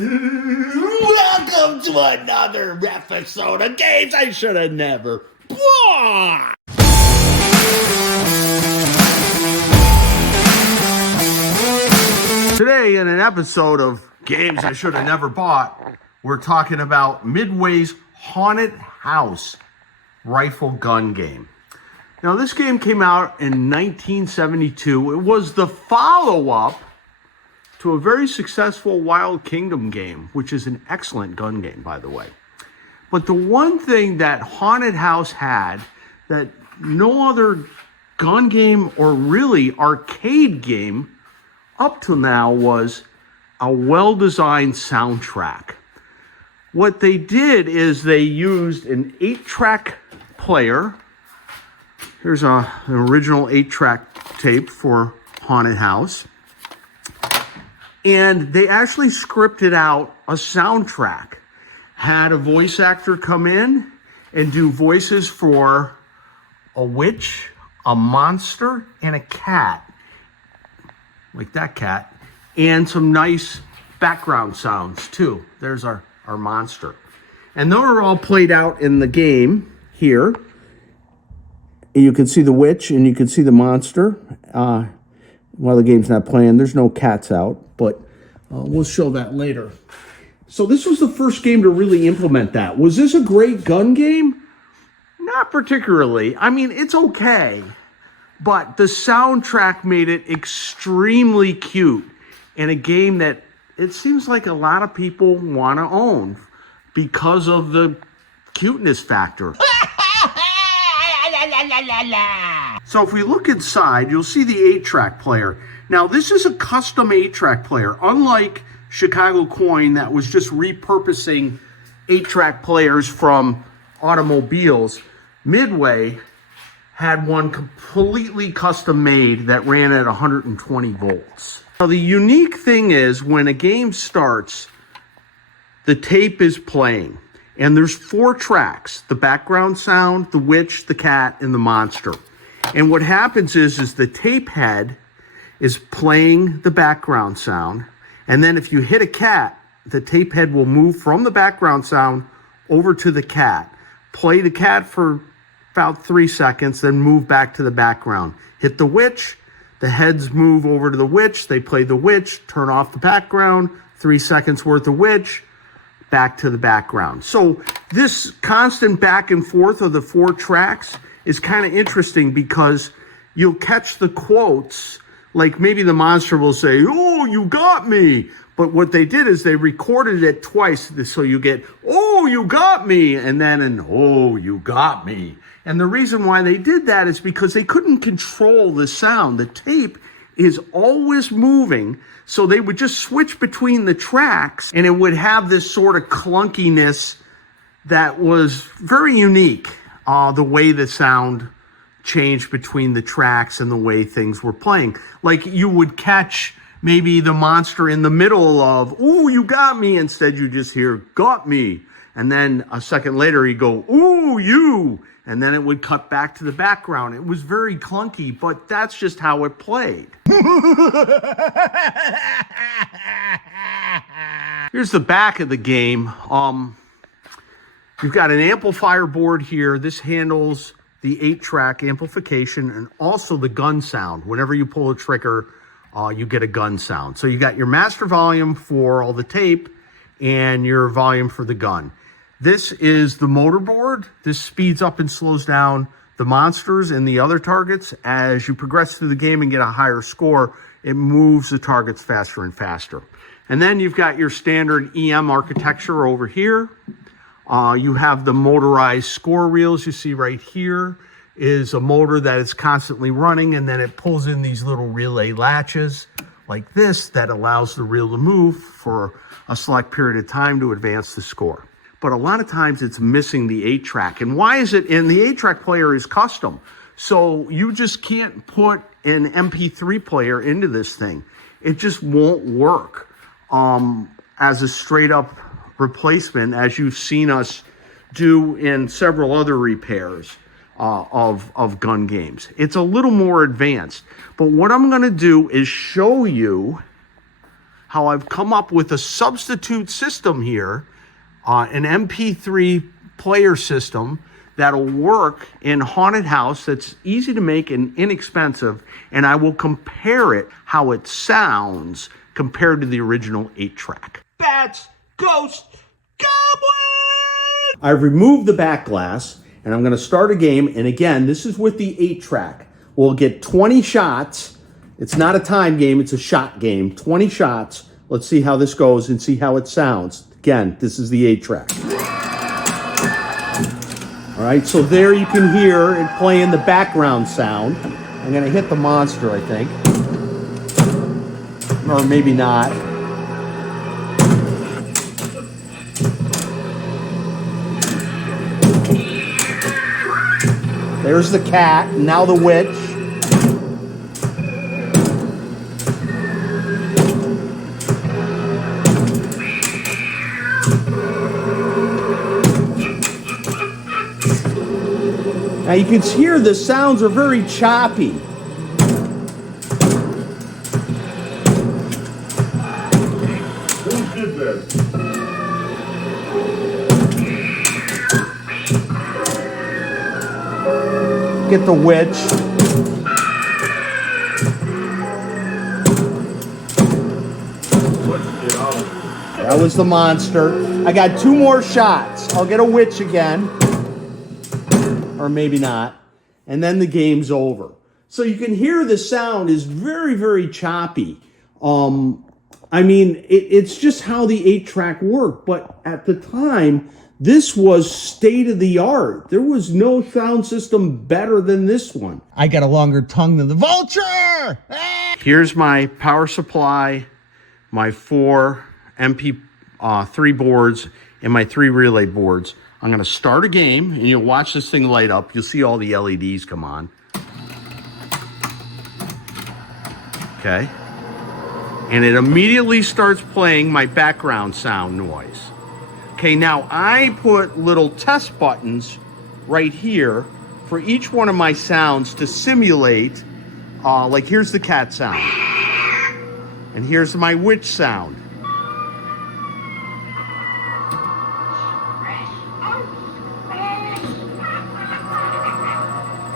Welcome to another episode of Games I Should Have Never Bought. Today, in an episode of Games I Should Have Never Bought, we're talking about Midway's Haunted House rifle gun game. Now, this game came out in 1972. It was the follow-up to a very successful Wild Kingdom game, which is an excellent gun game, by the way. But the one thing that Haunted House had that no other gun game or really arcade game up to now was a well-designed soundtrack. What they did is they used an 8-track player. Here's an original 8-track tape for Haunted House. And they actually scripted out a soundtrack. Had a voice actor come in and do voices for a witch, a monster, and a cat. Like that cat. And some nice background sounds, too. There's our monster. And those are all played out in the game here. You can see the witch and you can see the monster. While the game's not playing, there's no cats out, but we'll show that later. So this was the first game to really implement that. Was this a great gun game? Not particularly. I mean, it's okay, but the soundtrack made it extremely cute and a game that it seems like a lot of people want to own because of the cuteness factor. So if we look inside, you'll see the 8-track player. Now, this is a custom 8-track player. Unlike Chicago Coin that was just repurposing 8-track players from automobiles, Midway had one completely custom made that ran at 120 volts. Now, the unique thing is when a game starts, the tape is playing. And there's 4 tracks: the background sound, the witch, the cat, and the monster. And what happens is the tape head is playing the background sound. And then if you hit a cat, the tape head will move from the background sound over to the cat. Play the cat for about 3 seconds, then move back to the background. Hit the witch, the heads move over to the witch, they play the witch, turn off the background, 3 seconds worth of witch, back to the background. So this constant back and forth of the 4 tracks is kind of interesting because you'll catch the quotes, like maybe the monster will say, "Oh, you got me." But what they did is they recorded it twice. So you get, "Oh, you got me," and then an, "Oh, you got me." And the reason why they did that is because they couldn't control the sound. The tape is always moving. So they would just switch between the tracks and it would have this sort of clunkiness that was very unique. The way the sound changed between the tracks and the way things were playing. Like you would catch maybe the monster in the middle of, "Ooh, you got me." Instead, you just hear, "Got me." And then a second later, he'd go, "Ooh, you." And then it would cut back to the background. It was very clunky, but that's just how it played. Here's the back of the game. You've got an amplifier board here. This handles the 8-track amplification and also the gun sound. Whenever you pull a trigger, you get a gun sound. So you got your master volume for all the tape and your volume for the gun. This is the motor board. This speeds up and slows down the monsters and the other targets. As you progress through the game and get a higher score, it moves the targets faster and faster. And then you've got your standard EM architecture over here. You have the motorized score reels. You see right here is a motor that is constantly running, and then it pulls in these little relay latches like this that allows the reel to move for a select period of time to advance the score. But a lot of times it's missing the 8-track. And why is it? And the 8-track player is custom. So you just can't put an MP3 player into this thing. It just won't work as a straight up replacement, as you've seen us do in several other repairs of gun games. It's a little more advanced. But what I'm going to do is show you how I've come up with a substitute system here, an MP3 player system that'll work in Haunted House, that's easy to make and inexpensive, and I will compare it, how it sounds compared to the original 8-track. Bats, ghosts, goblins! I've removed the back glass, and I'm going to start a game, and again, this is with the 8-track. We'll get 20 shots. It's not a time game, it's a shot game. 20 shots. Let's see how this goes and see how it sounds. Again, this is the 8-track. All right, so there you can hear it playing the background sound. I'm going to hit the monster, I think. Or maybe not. There's the cat, now the witch. Now you can hear the sounds are very choppy. Who did this? Get the witch. That was the monster. I got 2 more shots. I'll get a witch again. Or maybe not. And then the game's over. So you can hear the sound is very, very choppy. I mean, it's just how the 8-track worked. But at the time, this was state of the art. There was no sound system better than this one. I got a longer tongue than the vulture! Here's my power supply, my 4 MP3 boards, and my 3 relay boards. I'm going to start a game, and you'll watch this thing light up. You'll see all the LEDs come on. Okay. And it immediately starts playing my background sound noise. Okay, now I put little test buttons right here for each one of my sounds to simulate, like here's the cat sound. And here's my witch sound.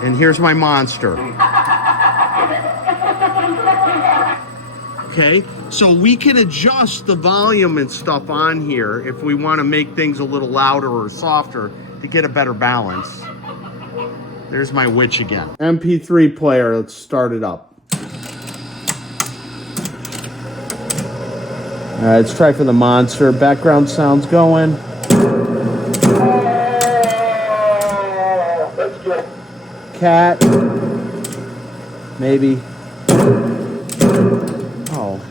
And here's my monster. Okay, so we can adjust the volume and stuff on here if we want to make things a little louder or softer to get a better balance. There's my witch again. MP3 player, let's start it up. All right, let's try for the monster. Background sounds going. Cat. Maybe. Oh.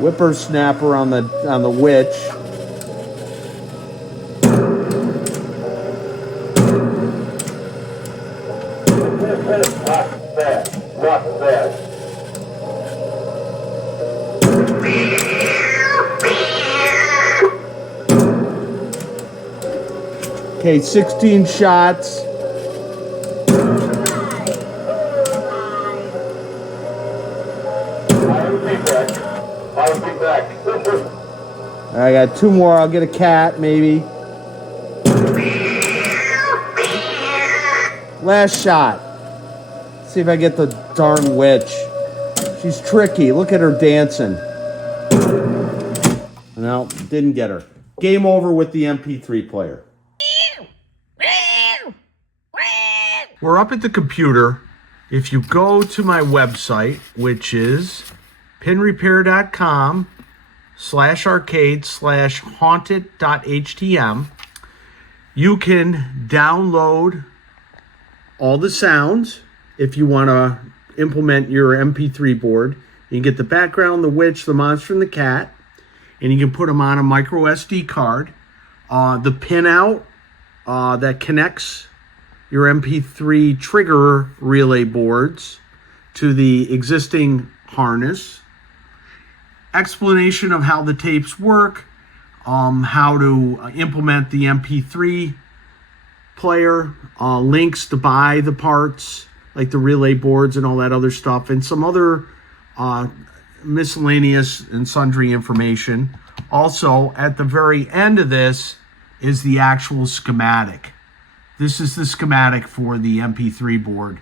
Whippersnapper on the witch. Okay, 16 shots. I'll be back. I got 2 more. I'll get a cat, maybe. Last shot. See if I get the darn witch. She's tricky. Look at her dancing. No, didn't get her. Game over with the MP3 player. We're up at the computer. If you go to my website, which is pinrepair.com/arcade/haunted.htm, you can download all the sounds if you want to implement your MP3 board. You can get the background, the witch, the monster, and the cat, and you can put them on a micro SD card. The pinout that connects your MP3 trigger relay boards to the existing harness. Explanation of how the tapes work. how to implement the MP3 player, links to buy the parts, like the relay boards and all that other stuff, and some other miscellaneous and sundry information. Also, at the very end of this is the actual schematic. This is the schematic for the MP3 board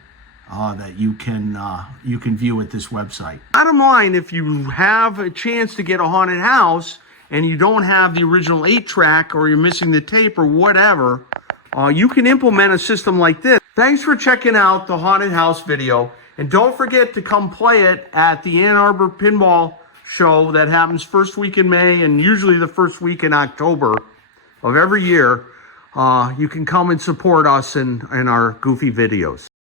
that you can view at this website. Bottom line, if you have a chance to get a haunted house and you don't have the original 8-track, or you're missing the tape or whatever, you can implement a system like this. Thanks for checking out the haunted house video, and don't forget to come play it at the Ann Arbor Pinball Show that happens first week in May and usually the first week in October of every year. You can come and support us in our goofy videos.